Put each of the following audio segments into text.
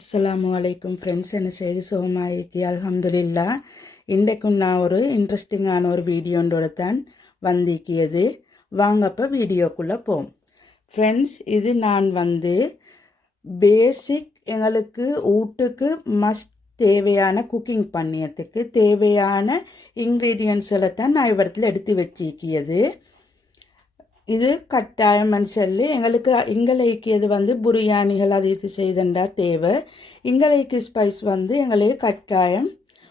அஸ்ஸலாமு அலைக்கும் ஃப்ரெண்ட்ஸ், என்ன செய்து சுகமாயிக்கு அல்ஹம்துலில்லா. இன்றைக்கும் நான் ஒரு இன்ட்ரெஸ்டிங்கான ஒரு வீடியோன்றோட தான் வந்திக்கியது. வாங்கப்போ வீடியோக்குள்ளே போம். ஃப்ரெண்ட்ஸ், இது நான் பேசிக் எங்களுக்கு வீட்டுக்கு மஸ்ட் தேவையான குக்கிங் பண்ணியத்துக்கு தேவையான இன்க்ரீடியன்ட்ஸில் தான் நான் இவ்விடத்தில் எடுத்து வச்சிக்கியது. இது கட்டாயம்னு சொல்லி எங்களுக்கு இது புரியாணிகள் அது இது செய்தண்டா தேவை. இங்களைக்கு ஸ்பைஸ் எங்களுக்கு கட்டாயம்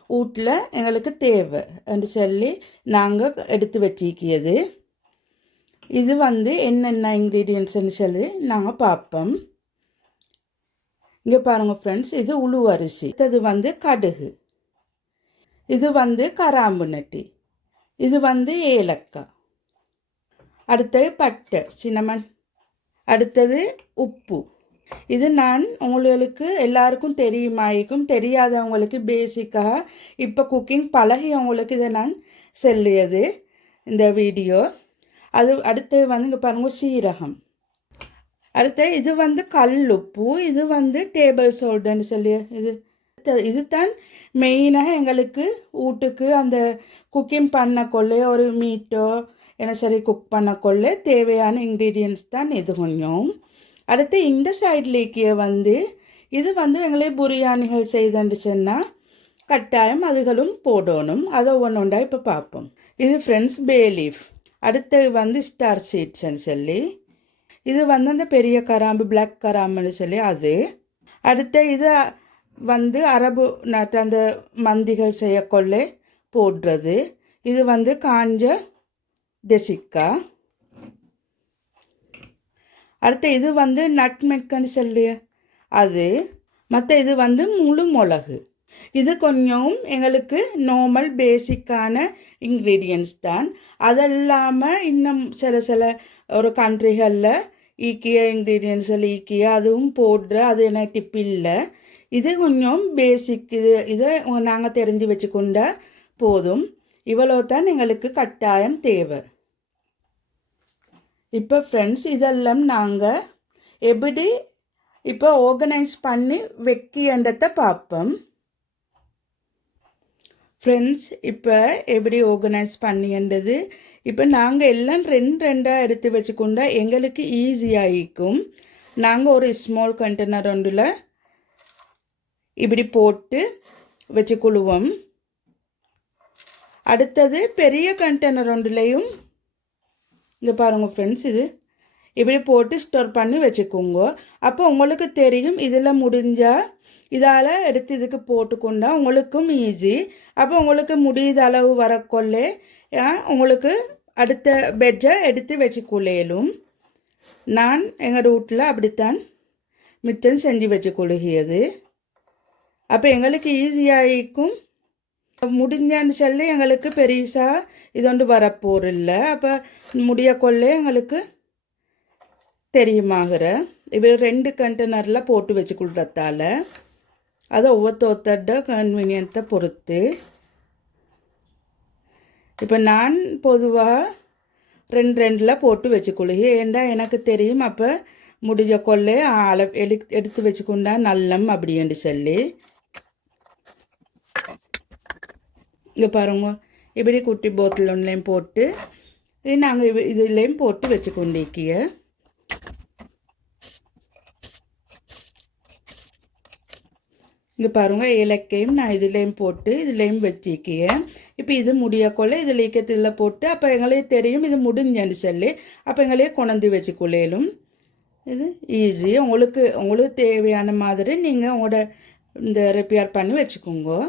வீட்டில் எங்களுக்கு தேவை என்று சொல்லி நாங்கள் எடுத்து வச்சிக்கியது. இது என்னென்ன இன்க்ரீடியன்ட்ஸ்ன்னு சொல்லி நாங்கள் பார்ப்போம். இங்கே பாருங்கள் ஃப்ரெண்ட்ஸ், இது உளுவரிசி, இது கடுகு, இது கராம்பு நட்டி, இது ஏலக்காய், அடுத்தது பட்டை சின்னமன், அடுத்தது உப்பு. இது நான் உங்களுக்கு எல்லாருக்கும் தெரியுமாயிக்கும், தெரியாதவங்களுக்கு பேசிக்காக இப்போ குக்கிங் பழகியவங்களுக்கு இதை நான் சொல்லியது இந்த வீடியோ. அது அடுத்தது இங்கே பாருங்கள் சீரகம், அடுத்தது இது கல்லுப்பு, இது டேபிள் சால்ட்டுன்னு சொல்லி இது தான் மெயினாக எங்களுக்கு வீட்டுக்கு அந்த குக்கிங் பண்ணக்கொள்ள ஒரு மீட்டோ என்ன சரி குக் பண்ணக்கொள்ள தேவையான இன்க்ரீடியன்ட்ஸ் தான் இது கொஞ்சம். அடுத்து இந்த சைட்லேக்கிய இது எங்களே பிரியாணிகள் செய்தண்டு சொன்னால் கட்டாயம் அதுகளும் போடணும். அதை ஒன்றா இப்போ பார்ப்போம். இது ஃப்ரெண்ட்ஸ் பே லீஃப், அடுத்து ஸ்டார் சீட்ஸ்ன்னு சொல்லி, இது அந்த பெரிய கராம்பு பிளாக் கராம்புன்னு சொல்லி அது. அடுத்து இது அரபு நாட்டு அந்த மந்திகள் செய்யக்கொள்ள போடுறது. இது காஞ்ச டெசிக்கா. அடுத்து இது நட்மெக்குன்னு சொல்லி அது. மற்ற இது முழு மிளகு. இது கொஞ்சம் எங்களுக்கு நார்மல் பேசிக்கான இன்க்ரீடியன்ட்ஸ் தான். அதெல்லாமல் இன்னும் சில ஒரு கண்ட்ரிகளில் ஈக்கிய இன்க்ரீடியன்ட்ஸில் ஈக்கிய அதுவும் போடுற அது என்ன டிப் இல்லை. இது கொஞ்சம் பேசிக். இதை நாங்கள் தெரிஞ்சு வச்சுக்கொண்டா போதும். இவ்வளோ தான் எங்களுக்கு கட்டாயம் தேவை. இப்போ ஃப்ரெண்ட்ஸ், இதெல்லாம் நாங்கள் எப்படி இப்போ ஆர்கனைஸ் பண்ணி வைக்கின்றதை பார்ப்போம். ஃப்ரெண்ட்ஸ், இப்போ எப்படி ஆர்கனைஸ் பண்ணின்றது இப்போ நாங்கள் எல்லாம் ரெண்டாக எடுத்து வச்சுக்கொண்டா எங்களுக்கு ஈஸியாகிக்கும். நாங்கள் ஒரு ஸ்மால் கண்டெய்னர் ஒன்றில் இப்படி போட்டு வச்சுக்கொள்வோம். அடுத்தது பெரிய கண்டெய்னர் ஒன்றுலையும் இங்கே பாருங்கள் ஃப்ரெண்ட்ஸ், இது இப்படி போட்டு ஸ்டோர் பண்ணி வச்சுக்கோங்க. அப்போ உங்களுக்கு தெரியும் இதில் முடிஞ்சால் இதால் எடுத்து இதுக்கு போட்டுக்கொண்டா உங்களுக்கும் ஈஸி. அப்போ உங்களுக்கு முடியுத அளவு வரக்கொள்ளே உங்களுக்கு அடுத்த பெட்ஜை எடுத்து வச்சுக்கொள்ளையிலும். நான் எங்கள் வீட்டில் அப்படித்தான் மிச்சம் செஞ்சு வச்சுக்கொள்கிறது. அப்போ எங்களுக்கு ஈஸியாகிக்கும். முடிஞ்சான்னு சொல்லி எங்களுக்கு பெருசாக இதொண்டு வரப்போரில்லை. அப்போ முடியக்கொள்ள எங்களுக்கு தெரியுமாகிற இப்போ 2 கண்டெய்னரில் போட்டு வச்சு கொடுத்ததால அதை ஒவ்வொருத்தோட கன்வீனியன்ட்டை பொறுத்து. இப்போ நான் பொதுவாக 2 போட்டு வச்சுக்கொள்ளுக. ஏண்டா எனக்கு தெரியும் அப்போ முடிஞ்ச கொள்ளே எடுத்து வச்சுக்கொண்டா நல்லம் அப்படின்ட்டு சொல்லி. இங்கே பாருங்க, இப்படி குட்டி போத்தல் ஒன்றுலையும் போட்டு நாங்கள் இதுலேயும் போட்டு வச்சு கொண்டிருக்கிய. இங்கே பாருங்கள், ஏலக்கையும் நான் இதுலேயும் போட்டு இதுலேயும் வச்சிக்கிய. இப்போ இது முடியக்கொள்ள இதில் இக்கத்தில் போட்டு அப்போ எங்களே தெரியும் இது முடிஞ்சன்னு சொல்லி அப்போ எங்களே கொண்டு வச்சுக்கொள்ளையிலும். இது ஈஸி. உங்களுக்கு தேவையான மாதிரி நீங்கள் உங்களோட இந்த ரிப்பேர் பண்ணி வச்சுக்கோங்க.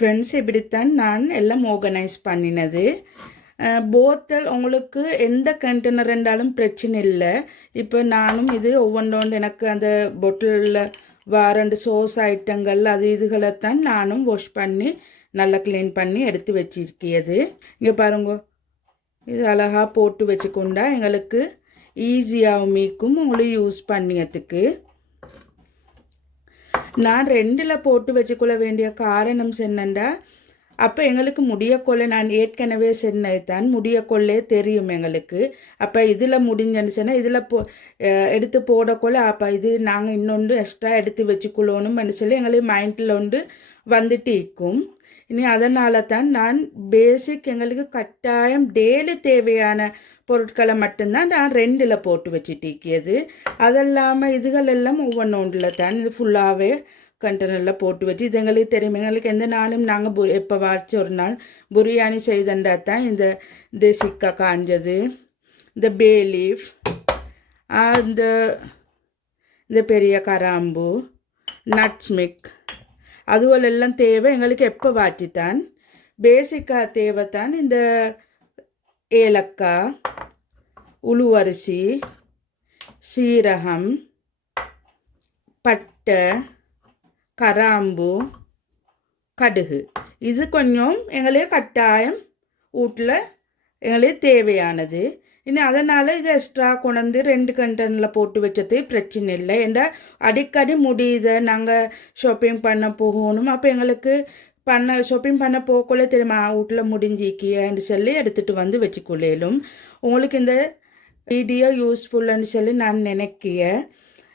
ஃப்ரெண்ட்ஸ், இப்படித்தான் நான் எல்லாம் ஆர்கனைஸ் பண்ணினது. போத்தல் உங்களுக்கு எந்த கண்டெய்னர் இருந்தாலும் பிரச்சனை இல்லை. இப்போ நானும் இது ஒவ்வொன்றோண்டு எனக்கு அந்த பொட்டிலில் ரெண்டு சோஸ் ஐட்டங்கள் அது இதுகளைத்தான் நானும் வாஷ் பண்ணி நல்லா க்ளீன் பண்ணி எடுத்து வச்சிருக்கியது. இங்கே பாருங்க, இது அழகாக போட்டு வச்சுக்கொண்டா எங்களுக்கு ஈஸியாகவும் மீக்கும் உங்களுக்கு யூஸ் பண்ணியதுக்கு. நான் 2ல் போட்டு வச்சுக்கொள்ள வேண்டிய காரணம் என்னென்னா, அப்போ எங்களுக்கு முடியக்கொள்ள நான் ஏற்கனவே சொன்னதுதான் முடியக்கொள்ளே தெரியும் எங்களுக்கு. அப்போ இதில் முடிஞ்சன்னு சொன்னால் இதில் எடுத்து போடக்கொள்ள அப்போ இது நாங்கள் இன்னொன்று எக்ஸ்ட்ரா எடுத்து வச்சுக்கொள்ளணும்னு சொல்லி எங்களுக்கு மைண்டில் ஒன்று வந்துட்டு இருக்கும். இனி அதனால தான் நான் பேசிக் எங்களுக்கு கட்டாயம் டெய்லி தேவையான பொருட்களை மட்டும்தான் நான் 2ல் போட்டு வச்சுட்டிக்கியது. அதெல்லாமல் இதுகளெல்லாம் ஒவ்வொன்றில் தான் இது ஃபுல்லாகவே கண்டெய்னரில் போட்டு வச்சு இது எங்களுக்கு தெரியும். எங்களுக்கு எந்த நாளும் நாங்கள் எப்போ வாட்சி ஒரு நாள் பிரியாணி செய்தண்டா தான் இந்த சிக்கா காஞ்சது, இந்த பே லீஃப், இந்த பெரிய கராம்பு, நட்ஸ் மிக் அதுவெல்லாம் தேவை எங்களுக்கு எப்போ வாட்டித்தான். பேசிக்காக தேவை தான் இந்த ஏலக்காய், உளுவரிசி, சீரகம், பட்டை, கராம்பு, கடுகு. இது கொஞ்சம் எங்களுக்கு கட்டாயம் வீட்டில் எங்களுக்கு தேவையானது. இன்னும் அதனால் இது எக்ஸ்ட்ரா கொண்டு 2 கண்டெய்னரில் போட்டு வச்சது பிரச்சனை இல்லை. ஏன்னா அடிக்கடி முடியுது, நாங்கள் ஷாப்பிங் பண்ண போகணும். அப்போ எங்களுக்கு ஷாப்பிங் பண்ண போகக்குள்ளே தெரியுமா வீட்டில் முடிஞ்சிக்கின்னு சொல்லி எடுத்துகிட்டு வந்து வச்சுக்கொள்ளும். உங்களுக்கு இந்த வீடியோ யூஸ்ஃபுல்லுன்னு சொல்லி நான் நினைக்கிறேன்.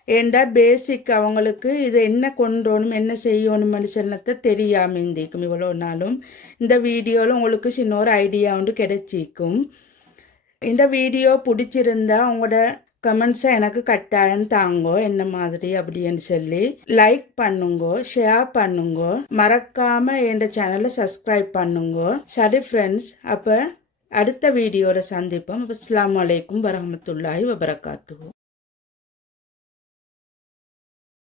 ஏண்டா பேசிக் அவங்களுக்கு இதை என்ன கொண்டோணும் என்ன செய்யணும்னு சொன்னதை தெரியாமல் இருந்திருக்கும் இவ்வளோ நாளும். இந்த வீடியோவில் உங்களுக்கு சின்ன ஒரு ஐடியா ஒன்று கிடைச்சிக்கும். இந்த வீடியோ பிடிச்சிருந்தா உங்களோட கமெண்ட்ஸை எனக்கு கட்டாயம் தாங்கோ என்ன மாதிரி அப்படின்னு சொல்லி. லைக் பண்ணுங்க, ஷேர் பண்ணுங்க, மறக்காமல் என் சேனலை சப்ஸ்கிரைப் பண்ணுங்க. சரி ஃப்ரெண்ட்ஸ், அப்போ அடுத்த வீடியோவில் சந்திப்போம். அஸ்ஸலாமு அலைக்கும் வரஹ்மத்துல்லாஹி வபரகாத்துஹு.